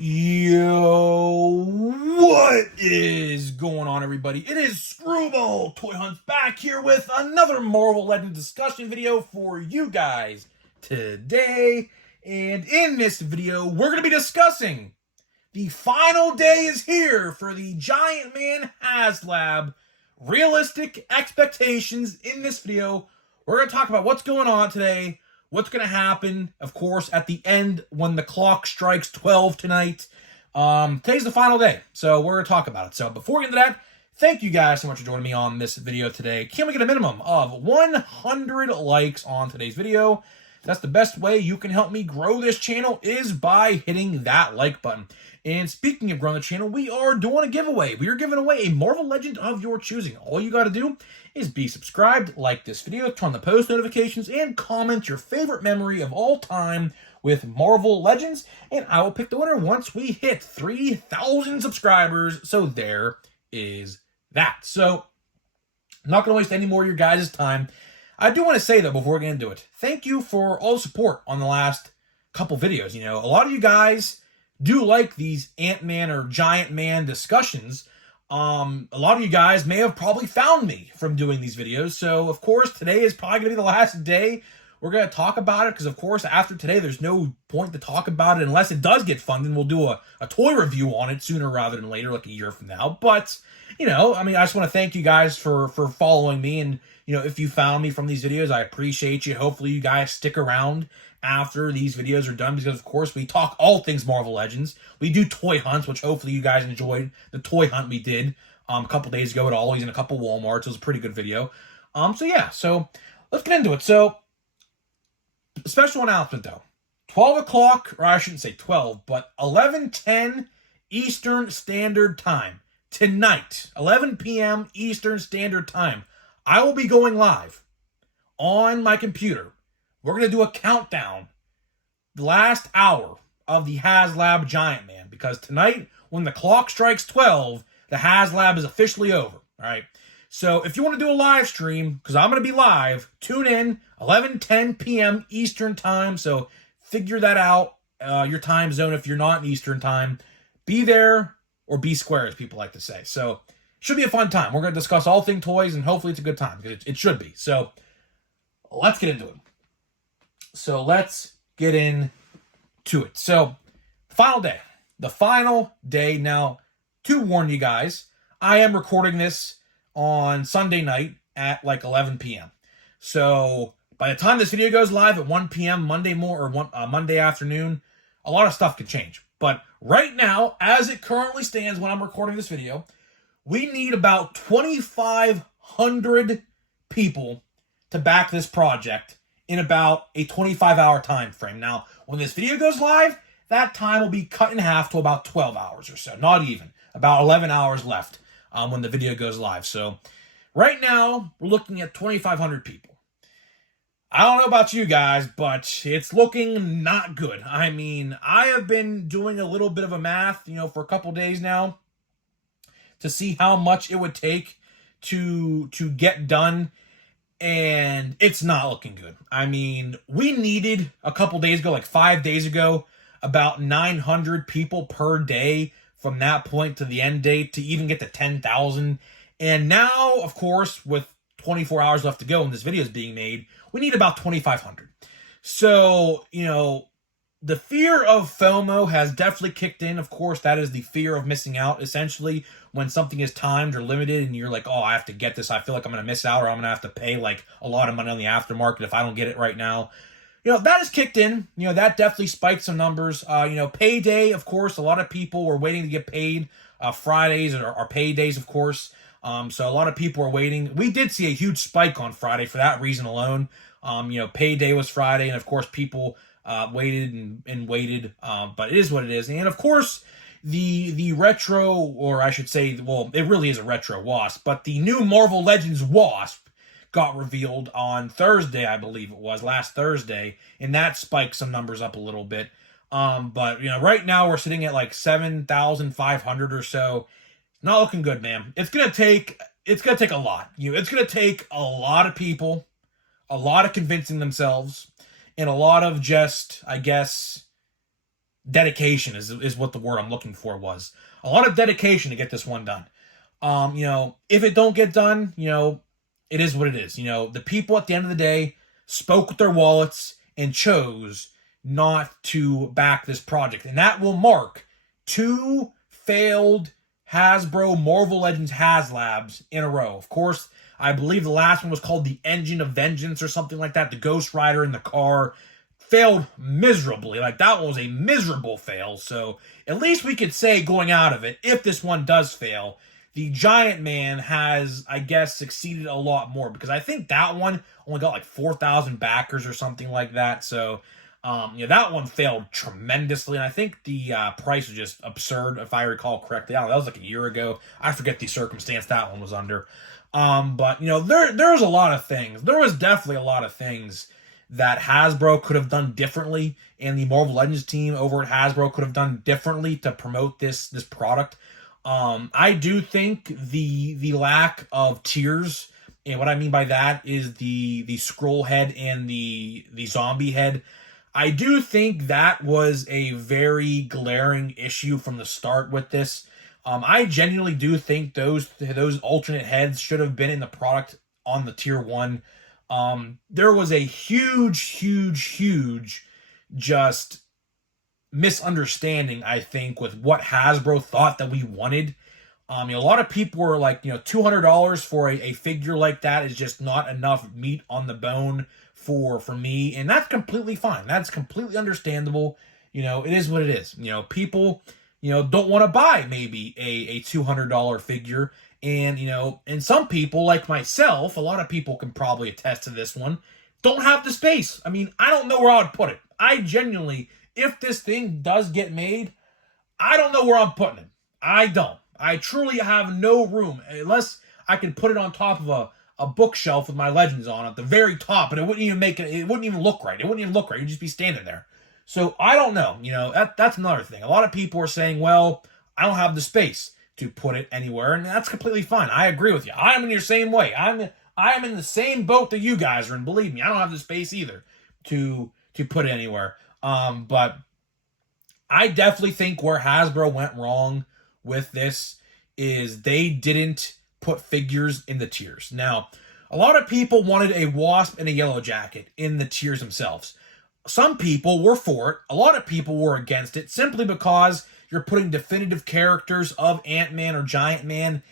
Yo, what is going on, everybody? It is Screwball Toy Hunts back here with another Marvel Legends discussion video for you guys today. And in this video, we're going to be discussing the final day is here for the Giant Man Haslab realistic expectations. In this video, we're going to talk about what's going on today, what's going to happen, of course, at the end when the clock strikes 12 tonight. Today's the final day, so we're going to talk about it. So before we get into that, thank you guys so much for joining me on this video today. Can we get a minimum of 100 likes on today's video? That's the best way you can help me grow this channel, is by hitting that like button. And speaking of growing the channel, we are doing a giveaway. We are giving away a Marvel Legend of your choosing. All you got to do is be subscribed, like this video, turn on the post notifications, and comment your favorite memory of all time with Marvel Legends, and I will pick the winner once we hit 3,000 subscribers. So there is that. So I'm not going to waste any more of your guys' time. I do want to say, though, before we get into it, thank you for all the support on the last couple videos. You know, a lot of you guys do like these Ant-Man or Giant Man discussions. A lot of you guys may have probably found me from doing these videos. So, of course, today is probably going to be the last day we're going to talk about it, because, of course, after today, there's no point to talk about it unless it does get funded. We'll do a toy review on it sooner rather than later, like a year from now. But, you know, I mean, I just want to thank you guys for following me. And, you know, if you found me from these videos, I appreciate you. Hopefully you guys stick around after these videos are done, because, of course, we talk all things Marvel Legends. We do toy hunts, which hopefully you guys enjoyed the toy hunt we did a couple days ago at Ollie's and a couple Walmarts. It was a pretty good video. So yeah, so let's get into it. So, special announcement, though. 12 o'clock, or I shouldn't say 12, but 11:10 Eastern Standard Time. Tonight, 11 p.m. Eastern Standard Time, I will be going live on my computer. We're going to do a countdown, the last hour of the Haslab Giant Man, because tonight, when the clock strikes 12, the Haslab is officially over, all right? So if you want to do a live stream, because I'm going to be live, tune in, 11:10 p.m. Eastern Time, so figure that out, your time zone if you're not in Eastern Time. Be there, or be square, as people like to say. So it should be a fun time. We're going to discuss all things toys, and hopefully it's a good time, because it should be. So let's get into it. So let's get into it. So, final day. The final day. Now, to warn you guys, I am recording this on Sunday night at like 11 p.m. So, by the time this video goes live at 1 p.m. Monday Monday afternoon, a lot of stuff could change. But right now, as it currently stands when I'm recording this video, we need about 2,500 people to back this project in about a 25-hour time frame. Now, when this video goes live, that time will be cut in half to about 12 hours or so. Not even. About 11 hours left when the video goes live. So, right now, we're looking at 2,500 people. I don't know about you guys, but it's looking not good. I mean, I have been doing a little bit of a math, you know, for a couple days now to see how much it would take to get done, and it's not looking good. I mean, we needed a couple days ago, like 5 days ago, about 900 people per day from that point to the end date to even get to 10,000. And now, of course, with 24 hours left to go and this video is being made, we need about 2,500. So, you know, the fear of FOMO has definitely kicked in. Of course, that is the fear of missing out, essentially, when something is timed or limited and you're like, oh, I have to get this. I feel like I'm going to miss out, or I'm going to have to pay like a lot of money on the aftermarket if I don't get it right now. You know, that has kicked in. You know, that definitely spiked some numbers. You know, payday, of course, a lot of people were waiting to get paid. Fridays are paydays, of course. So a lot of people are waiting. We did see a huge spike on Friday for that reason alone. You know, payday was Friday, and of course people waited and waited. But it is what it is. And of course, the retro, or I should say, well, it really is a retro Wasp, but the new Marvel Legends Wasp got revealed on Thursday, I believe it was, last Thursday, and that spiked some numbers up a little bit. But, you know, right now we're sitting at like 7,500 or so. Not looking good, man. It's gonna take a lot. You know, it's gonna take a lot of people, a lot of convincing themselves, and a lot of just, I guess, dedication is what the word I'm looking for was. A lot of dedication to get this one done. If it don't get done, it is what it is. The people at the end of the day spoke with their wallets and chose not to back this project. And that will mark 2 failed Hasbro Marvel Legends Haslabs in a row. Of course, I believe the last one was called the Engine of Vengeance or something like that. The Ghost Rider in the car failed miserably. Like, that was a miserable fail. So at least we could say going out of it, if this one does fail, the Giant Man has, I guess, succeeded a lot more, because I think that one only got like 4,000 backers or something like that. So, that one failed tremendously, and I think the price was just absurd, if I recall correctly. I don't know, that was like a year ago. I forget the circumstance that one was under. But, there was a lot of things. There was definitely a lot of things that Hasbro could have done differently, and the Marvel Legends team over at Hasbro could have done differently to promote this product. I do think the lack of tiers, and what I mean by that is the scroll head and the zombie head, I do think that was a very glaring issue from the start with this. I genuinely do think those alternate heads should have been in the product on the tier 1. There was a huge just misunderstanding, I think, with what Hasbro thought that we wanted. A lot of people were like, $200 for a figure like that is just not enough meat on the bone for me, and that's completely fine. That's completely understandable. It is what it is. People, don't want to buy maybe a $200 figure, and some people like myself, a lot of people can probably attest to this one, don't have the space. I mean, I don't know where I would put it. I genuinely, if this thing does get made, I don't know where I'm putting it. I don't. I truly have no room, unless I can put it on top of a bookshelf with my Legends on at the very top, and it wouldn't even it wouldn't even look right. It wouldn't even look right. You'd just be standing there. So I don't know. That's another thing. A lot of people are saying, well, I don't have the space to put it anywhere, and that's completely fine. I agree with you. I am in your same way. I am in the same boat that you guys are in. Believe me, I don't have the space either to put it anywhere. But I definitely think where Hasbro went wrong with this is they didn't put figures in the tiers. Now, a lot of people wanted a Wasp and a Yellow Jacket in the tiers themselves. Some people were for it. A lot of people were against it, simply because you're putting definitive characters of Ant-Man or Giant Man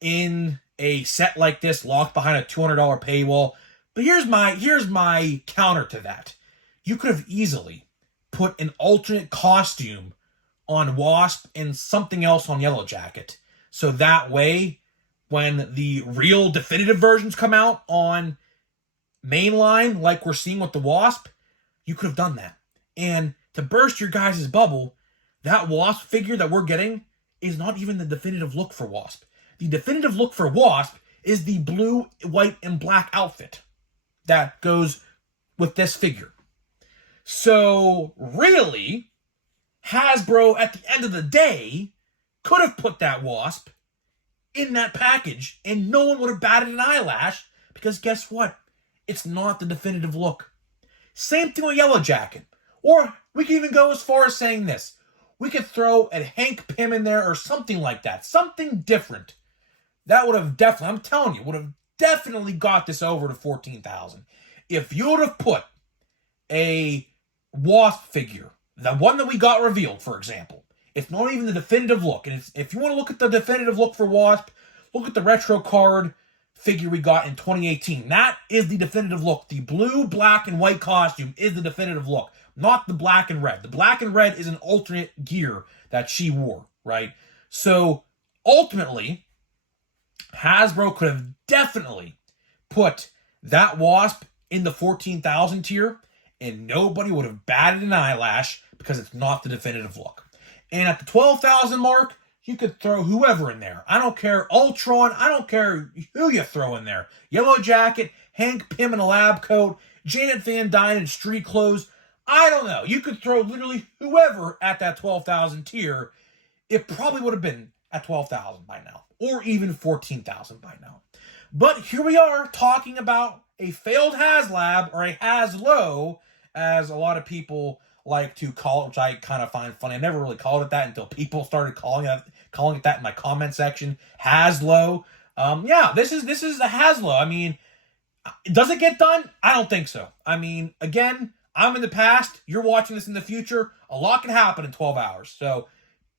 in a set like this, locked behind a $200 paywall. But here's my counter to that. You could have easily put an alternate costume on Wasp and something else on Yellow Jacket. So that way, when the real definitive versions come out on mainline, like we're seeing with the Wasp, you could have done that. And to burst your guys' bubble, that Wasp figure that we're getting is not even the definitive look for Wasp. The definitive look for Wasp is the blue, white, and black outfit that goes with this figure. So, really, Hasbro, at the end of the day, could have put that Wasp in that package, and no one would have batted an eyelash, because guess what? It's not the definitive look. Same thing with Yellow Jacket. Or we can even go as far as saying this. We could throw a Hank Pym in there or something like that. Something different. That would have definitely, I'm telling you, would have definitely got this over to 14,000. If you would have put a Wasp figure, the one that we got revealed, for example, it's not even the definitive look. And if you want to look at the definitive look for Wasp, look at the retro card figure we got in 2018. That is the definitive look. The blue, black, and white costume is the definitive look, not the black and red. The black and red is an alternate gear that she wore, right? So, ultimately, Hasbro could have definitely put that Wasp in the 14,000 tier, and nobody would have batted an eyelash, because it's not the definitive look. And at the 12,000 mark, you could throw whoever in there. I don't care, Ultron, I don't care who you throw in there. Yellow Jacket, Hank Pym in a lab coat, Janet Van Dyne in street clothes. I don't know. You could throw literally whoever at that 12,000 tier. It probably would have been at 12,000 by now, or even 14,000 by now. But here we are talking about a failed Haslab, or a Haslo, as a lot of people like to call it, which I kind of find funny. I never really called it that until people started calling it that in my comment section. Haslo. Yeah, this is a Haslo. I mean, does it get done? I don't think so. I mean, again, I'm in the past. You're watching this in the future. A lot can happen in 12 hours. So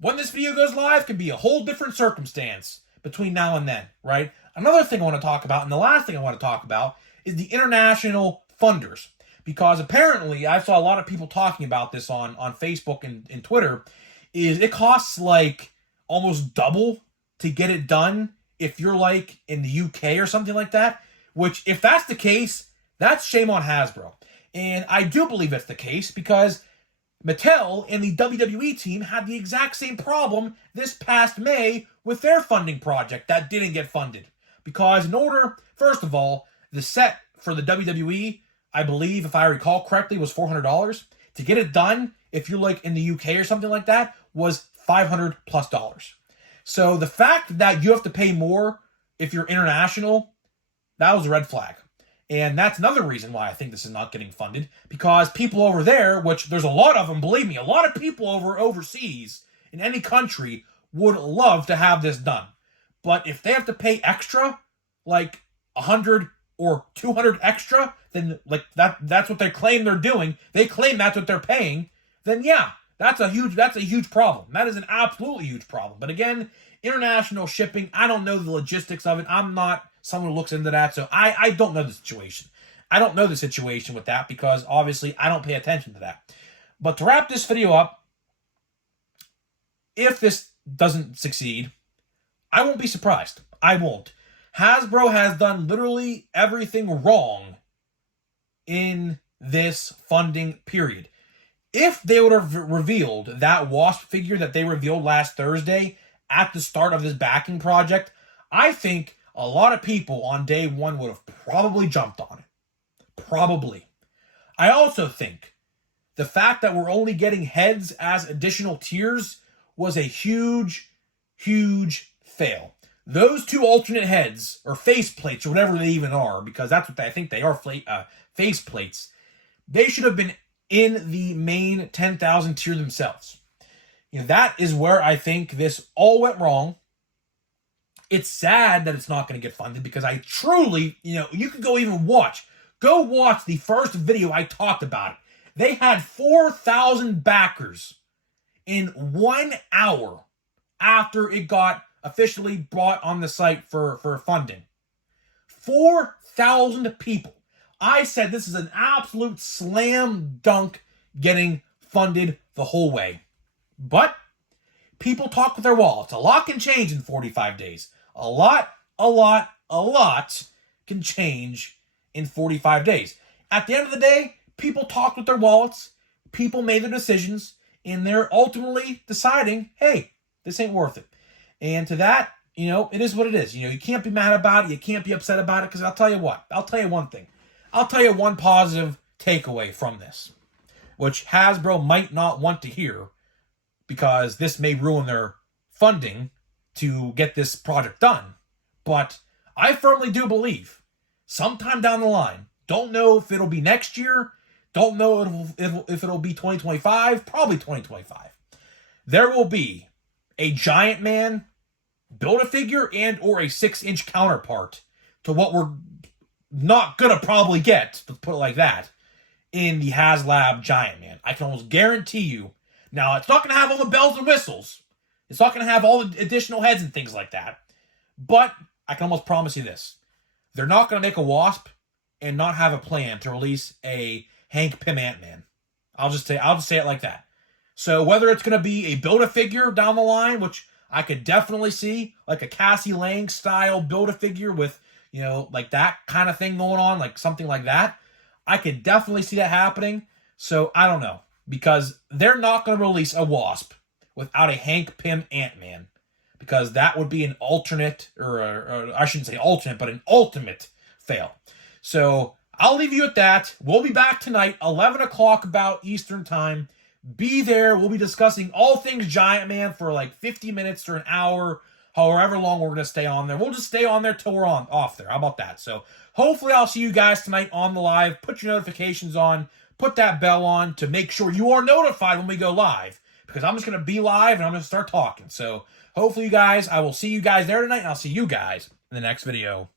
when this video goes live can be a whole different circumstance between now and then, right? Another thing I want to talk about, and the last thing I want to talk about, is the international funders. Because apparently, I saw a lot of people talking about this on Facebook and Twitter, is it costs like almost double to get it done if you're like in the UK or something like that. Which, if that's the case, that's shame on Hasbro. And I do believe it's the case because Mattel and the WWE team had the exact same problem this past May with their funding project that didn't get funded. Because in order, first of all, the set for the WWE, I believe, if I recall correctly, was $400. To get it done, if you're like in the UK or something like that, was $500 plus. So the fact that you have to pay more if you're international, that was a red flag. And that's another reason why I think this is not getting funded, because people over there, which there's a lot of them, believe me, a lot of people overseas in any country would love to have this done. But if they have to pay extra, like 100 or 200 extra, then like that's what they claim they're doing. They claim that's what they're paying. Then yeah, that's a huge problem. That is an absolutely huge problem. But again, international shipping, I don't know the logistics of it. I'm not someone who looks into that, so I don't know the situation. I don't know the situation with that because obviously I don't pay attention to that. But to wrap this video up, if this doesn't succeed, I won't be surprised. I won't. Hasbro has done literally everything wrong in this funding period. If they would have revealed that Wasp figure that they revealed last Thursday at the start of this backing project, I think a lot of people on day one would have probably jumped on it. Probably. I also think the fact that we're only getting heads as additional tiers was a huge fail. Those two alternate heads, or face plates, or whatever they even are, because that's what I think they are, face plates, they should have been in the main 10,000 tier themselves. That is where I think this all went wrong. It's sad that it's not going to get funded because I truly, you could go watch the first video I talked about it. They had 4,000 backers in 1 hour after it got officially brought on the site for funding. 4,000 people. I said this is an absolute slam dunk getting funded the whole way. But people talk with their wallets. A lot can change in 45 days. A lot can change in 45 days. At the end of the day, people talked with their wallets, people made their decisions, and they're ultimately deciding, hey, this ain't worth it. And to that, it is what it is. You can't be mad about it, you can't be upset about it, because I'll tell you what, I'll tell you one thing. I'll tell you one positive takeaway from this, which Hasbro might not want to hear, because this may ruin their funding to get this project done. But I firmly do believe sometime down the line, don't know if it'll be next year, don't know if it'll be 2025, probably 2025, there will be a Giant Man Build-A-Figure and or a 6-inch counterpart to what we're not gonna probably get, let's put it like that, in the Haslab Giant Man. I can almost guarantee you. Now, it's not gonna have all the bells and whistles. It's not going to have all the additional heads and things like that. But I can almost promise you this. They're not going to make a Wasp and not have a plan to release a Hank Pym Ant-Man. I'll just say it like that. So whether it's going to be a Build-A-Figure down the line, which I could definitely see, like a Cassie Lang style Build-A-Figure with, like that kind of thing going on, like something like that. I could definitely see that happening. So I don't know. Because they're not going to release a Wasp without a Hank Pym Ant-Man, because that would be an alternate, or I shouldn't say alternate, but an ultimate fail. So I'll leave you at that. We'll be back tonight, 11 o'clock about Eastern time. Be there. We'll be discussing all things Giant Man for like 50 minutes to an hour, however long we're going to stay on there. We'll just stay on there till we're off there. How about that? So hopefully I'll see you guys tonight on the live. Put your notifications on. put that bell on to make sure you are notified when we go live, because I'm just going to be live and I'm going to start talking. So hopefully you guys, I will see you guys there tonight, and I'll see you guys in the next video.